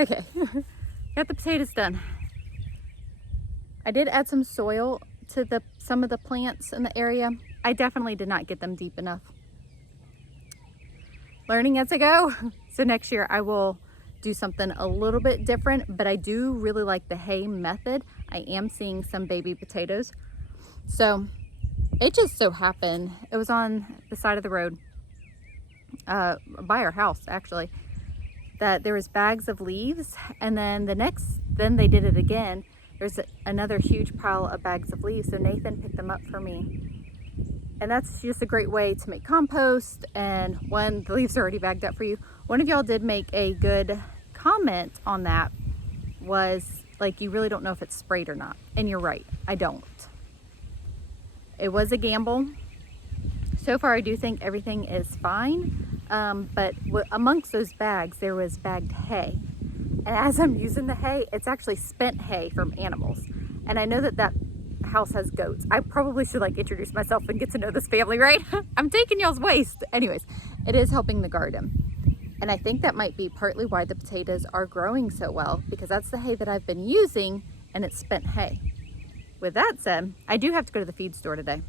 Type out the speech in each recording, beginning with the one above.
Okay, got the potatoes done. I did add some soil to some of the plants in the area. I definitely did not get them deep enough. Learning as I go. So next year I will do something a little bit different, but I do really like the hay method. I am seeing some baby potatoes. So it just so happened, it was on the side of the road, by our house actually, that there was bags of leaves, and then then they did it again. There's another huge pile of bags of leaves, so Nathan picked them up for me. And that's just a great way to make compost, and when the leaves are already bagged up for you. One of y'all did make a good comment on that, was like, you really don't know if it's sprayed or not. And you're right, I don't. It was a gamble. So far I do think everything is fine, but amongst those bags there was bagged hay. And as I'm using the hay, it's actually spent hay from animals. And I know that that house has goats. I probably should like introduce myself and get to know this family, right? I'm taking y'all's waste. Anyways, it is helping the garden. And I think that might be partly why the potatoes are growing so well, because that's the hay that I've been using, and it's spent hay. With that said, I do have to go to the feed store today.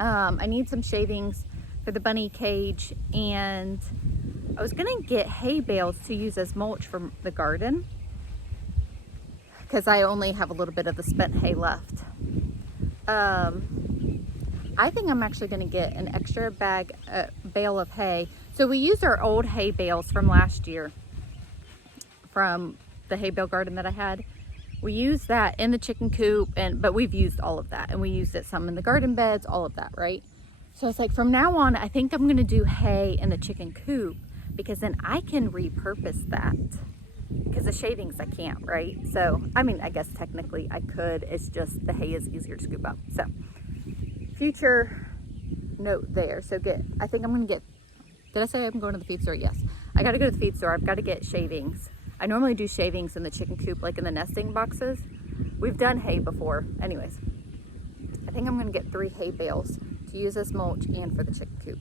I need some shavings for the bunny cage, and I was gonna get hay bales to use as mulch for the garden, because I only have a little bit of the spent hay left. I think I'm actually gonna get an extra bale of hay. So we used our old hay bales from last year from the hay bale garden that I had. We used that in the chicken coop, but we've used all of that, and we used it some in the garden beds, all of that, right? So it's like, from now on, I think I'm gonna do hay in the chicken coop, because then I can repurpose that. Because the shavings I can't, right? So, I mean, I guess technically I could, it's just the hay is easier to scoop up. So, future note there. So I think I'm gonna get, did I say I'm going to the feed store? Yes. I gotta go to the feed store. I've got to get shavings. I normally do shavings in the chicken coop, like in the nesting boxes. We've done hay before. Anyways, I think I'm gonna get 3 hay bales to use as mulch and for the chicken coop.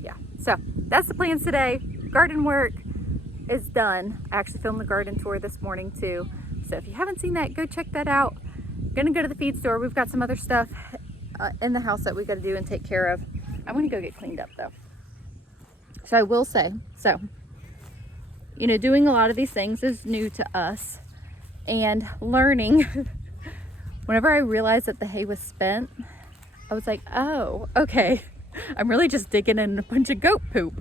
Yeah, so that's the plans today. Garden work is done. I actually filmed the garden tour this morning too. So if you haven't seen that, go check that out. Gonna go to the feed store. We've got some other stuff in the house that we got to do and take care of. I'm gonna go get cleaned up though. So I will say, you know, doing a lot of these things is new to us, and learning. Whenever I realized that the hay was spent, I was like, oh, okay. I'm really just digging in a bunch of goat poop.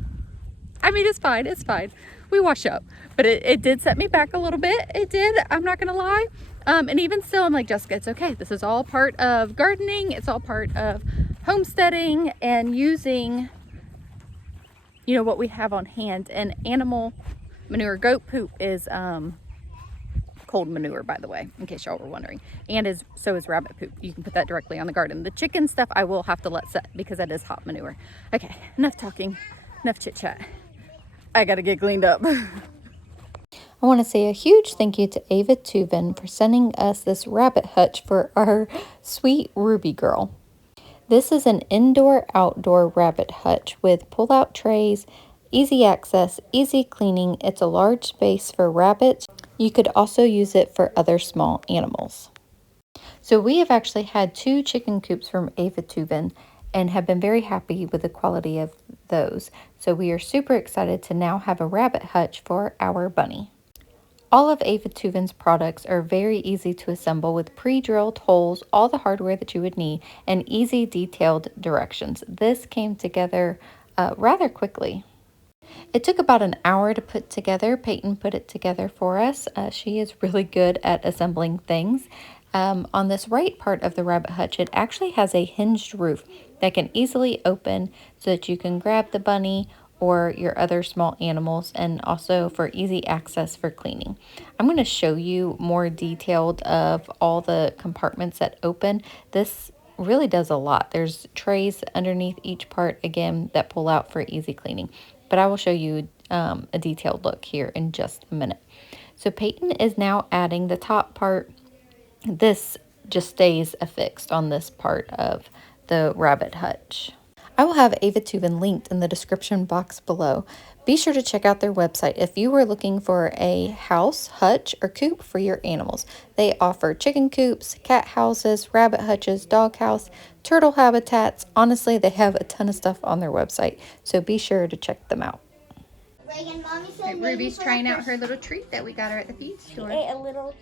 I mean, it's fine, it's fine. We wash up. But it did set me back a little bit. It did, I'm not gonna lie. And even still, I'm like, Jessica, it's okay. This is all part of gardening. It's all part of homesteading and using, you know, what we have on hand. And animal manure, goat poop is cold manure, by the way, in case y'all were wondering. And so is rabbit poop. You can put that directly on the garden. The chicken stuff I will have to let set, because that is hot manure. Okay, enough talking, enough chit chat. I gotta get cleaned up. I want to say a huge thank you to Ava Tuvin for sending us this rabbit hutch for our sweet Ruby girl. This is an indoor-outdoor rabbit hutch with pull-out trays, easy access, easy cleaning. It's a large space for rabbits. You could also use it for other small animals. So we have actually had 2 chicken coops from Ava Tuvin and have been very happy with the quality of those. So we are super excited to now have a rabbit hutch for our bunny. All of Ava Tuvin's products are very easy to assemble with pre-drilled holes, all the hardware that you would need, and easy detailed directions. This came together rather quickly. It took about an hour to put together. Payton put it together for us. She is really good at assembling things. On this right part of the rabbit hutch, it actually has a hinged roof that can easily open so that you can grab the bunny or your other small animals, and also for easy access for cleaning. I'm going to show you more detailed of all the compartments that open. This really does a lot. There's trays underneath each part, again, that pull out for easy cleaning. But I will show you a detailed look here in just a minute. So Payton is now adding the top part. This just stays affixed on this part of the rabbit hutch. I will have Avatuvin linked in the description box below. Be sure to check out their website if you are looking for a house, hutch, or coop for your animals. They offer chicken coops, cat houses, rabbit hutches, dog house, turtle habitats. Honestly, they have a ton of stuff on their website, so be sure to check them out. Reagan, Mommy said Ruby's trying out her little treat that we got her at the feed store. She ate a little.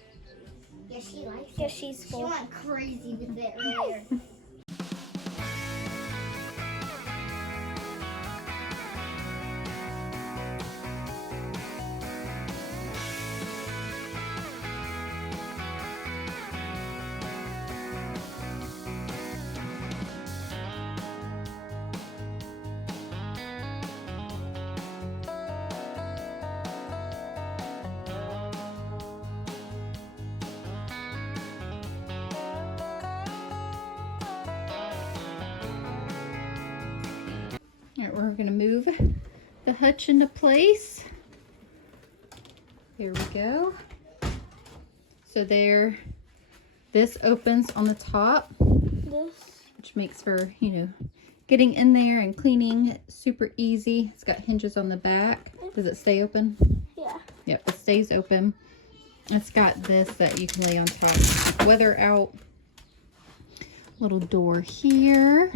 Yeah, she likes it. Yeah, she's full. She went crazy with it earlier. All right, we're gonna move the hutch into place. Here we go. So there, this opens on the top, which makes for, you know, getting in there and cleaning super easy. It's got hinges on the back. Does it stay open? Yeah. Yep, it stays open. It's got this that you can lay on top to keep weather out. Little door here.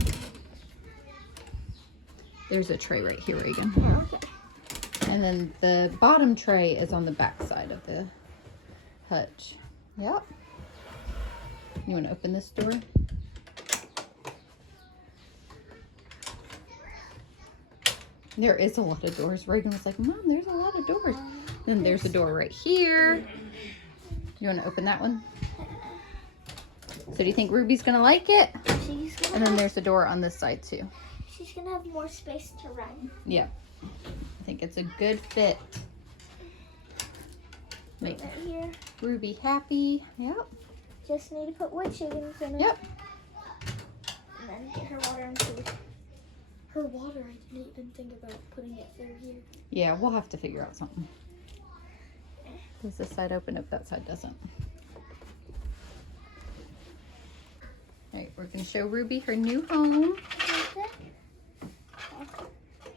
There's a tray right here, Reagan. Okay. And then the bottom tray is on the back side of the hutch. Yep. You want to open this door? There is a lot of doors. Reagan was like, Mom, there's a lot of doors. Then there's a door right here. You want to open that one? So do you think Ruby's going to like it? And then there's a door on this side too. She's going to have more space to run. Yeah. I think it's a good fit. Make Right here. Ruby happy. Yep. Just need to put wood chickens in it. Yep. And then get her water and food. Her water, I didn't even think about putting it through here. Yeah, we'll have to figure out something. Does this side open up? That side doesn't. Alright, we're going to show Ruby her new home.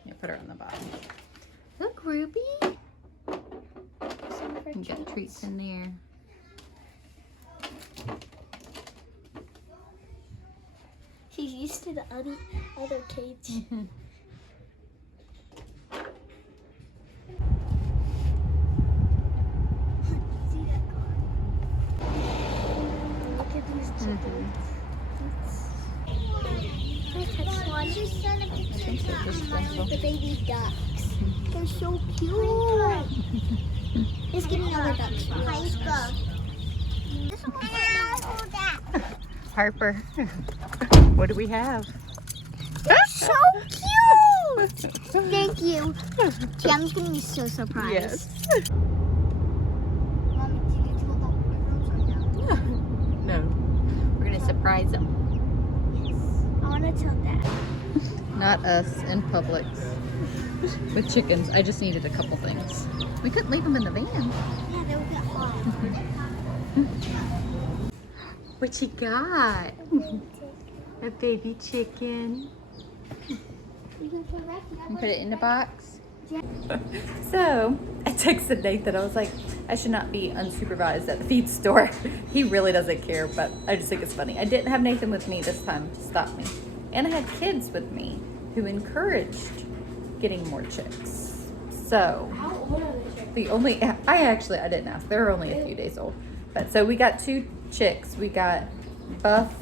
Yeah, put her on the bottom. Look, Ruby. You got treats in there. She's used to the other cage. Mm-hmm. See that car? Look at these chickens. The baby ducks. They're so cute. Let's get another duck. Harper, what do we have? They're so cute. Thank you. Jam's gonna be so surprised. Yes. Mommy, did you tell the rooms or no? No. We're going to surprise them. Yes. I want to tell Dad. Not us in Publix with chickens. I just needed a couple things. We couldn't leave them in the van. Yeah, they will get hot. What you got? A baby chicken. And put it in the box. So I texted Nathan. I was like, I should not be unsupervised at the feed store. He really doesn't care, but I just think it's funny. I didn't have Nathan with me this time to stop me. And I had kids with me who encouraged getting more chicks. So How old are the chickens? I didn't ask. They're only a few days old. But so we got 2 chicks. We got Buff,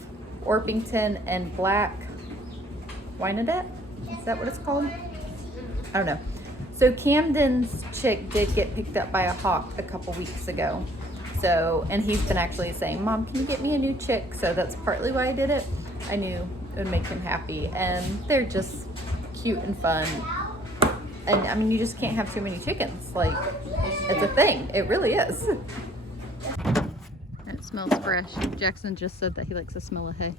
Orpington, and Black Wyandotte. Is that what it's called? I don't know. So Camden's chick did get picked up by a hawk a couple weeks ago. So, and he's been actually saying, Mom, can you get me a new chick? So that's partly why I did it. I knew it would make him happy. And they're just cute and fun. And I mean, you just can't have too many chickens. Like, it's a thing. It really is. It smells fresh. Jackson just said that he likes the smell of hay.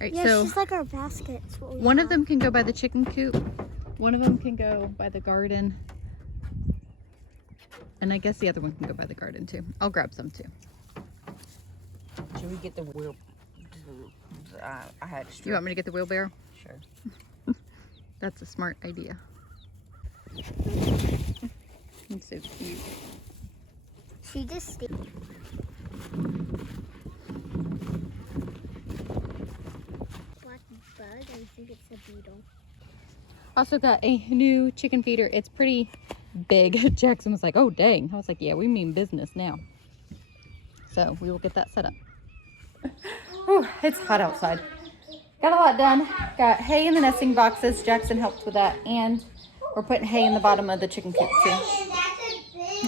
All right, Yeah, so it's just like our baskets. one of them can go by the chicken coop. One of them can go by the garden. And I guess the other one can go by the garden too. I'll grab some too. Should we get the wheel? I had to. You want me to get the wheelbarrow? Sure. That's a smart idea. It's so cute. She just stayed. Black bug, I think it's a beetle. Also got a new chicken feeder. It's pretty big. Jackson was like, oh dang. I was like, yeah, we mean business now. So we will get that set up. Whew, it's hot outside. Got a lot done. Got hay in the nesting boxes. Jackson helped with that. And we're putting hay in the bottom of the chicken coop too.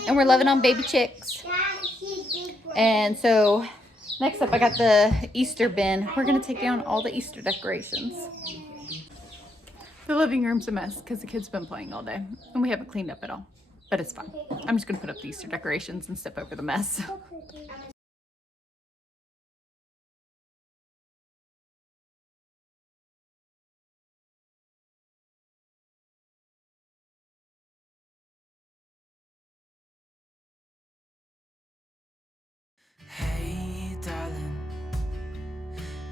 And we're living on baby chicks. And so next up I got the Easter bin. We're going to take down all the Easter decorations. The living room's a mess because the kids have been playing all day. And we haven't cleaned up at all. But it's fine. I'm just going to put up the Easter decorations and step over the mess. Hey, darling,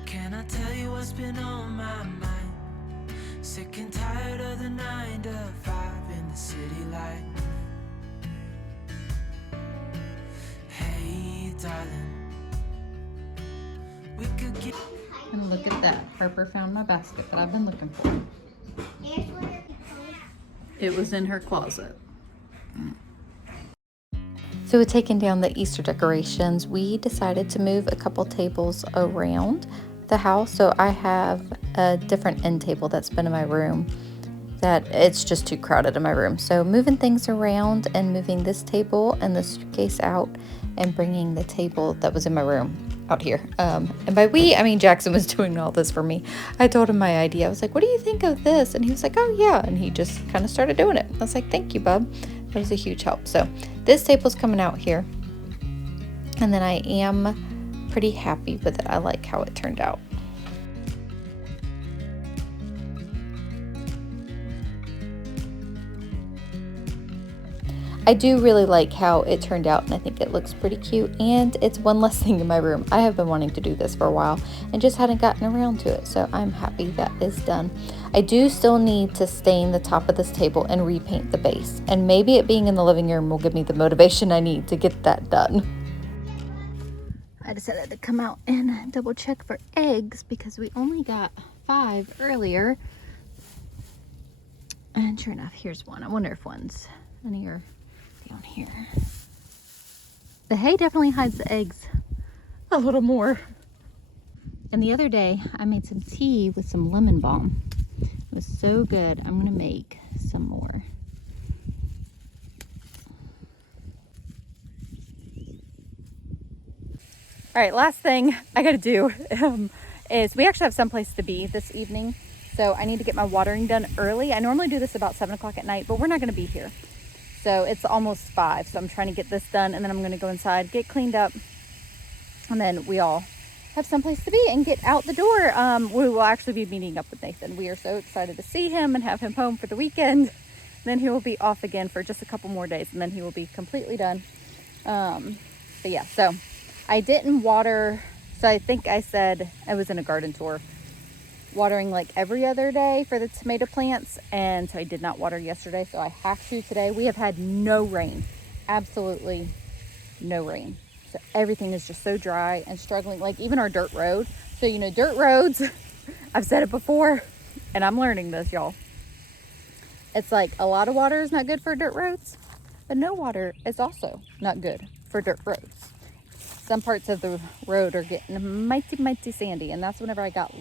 can I tell you what's been on my mind? Sick and tired of the 9 to 5 in the city life. Hey, darling, we could get... And look at that. Harper found my basket that I've been looking for. It was in her closet. So with taking down the Easter decorations, we decided to move a couple tables around the house. So I have a different end table that's been in my room that it's just too crowded in my room. So moving things around and moving this table and the suitcase out and bringing the table that was in my room out here. And by we, I mean Jackson was doing all this for me. I told him my idea. I was like, what do you think of this? And he was like, oh yeah. And he just kind of started doing it. I was like, thank you, bub. That was a huge help. So this table's coming out here. And then I am pretty happy with it. I like how it turned out. I do really like how it turned out, and I think it looks pretty cute, and it's one less thing in my room. I have been wanting to do this for a while and just hadn't gotten around to it, so I'm happy that is done. I do still need to stain the top of this table and repaint the base, and maybe it being in the living room will give me the motivation I need to get that done. I decided to come out and double check for eggs because we only got 5 earlier, and sure enough, here's one. I wonder if one's any are down here. The hay definitely hides the eggs a little more. And the other day I made some tea with some lemon balm. It was so good. I'm gonna make some more. All right, last thing I gotta do is we actually have someplace to be this evening, so I need to get my watering done early. I normally do this about 7 o'clock at night, but we're not gonna be here. So it's almost 5, so I'm trying to get this done, and then I'm going to go inside, get cleaned up, and then we all have someplace to be and get out the door. We will actually be meeting up with Nathan. We are so excited to see him and have him home for the weekend. Then he will be off again for just a couple more days, and then he will be completely done. But yeah, so I didn't water, so I think I said I was in a garden tour, watering like every other day for the tomato plants, and so I did not water yesterday, so I have to today. We have had no rain, absolutely no rain, so everything is just so dry and struggling, like even our dirt road. So you know, dirt roads, I've said it before and I'm learning this, y'all. It's like a lot of water is not good for dirt roads, but no water is also not good for dirt roads. Some parts of the road are getting mighty sandy, and that's whenever I got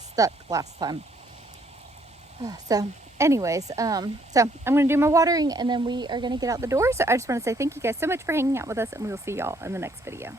stuck last time. So anyways, so I'm going to do my watering, and then we are going to get out the door. So I just want to say thank you guys so much for hanging out with us, and we will see y'all in the next video.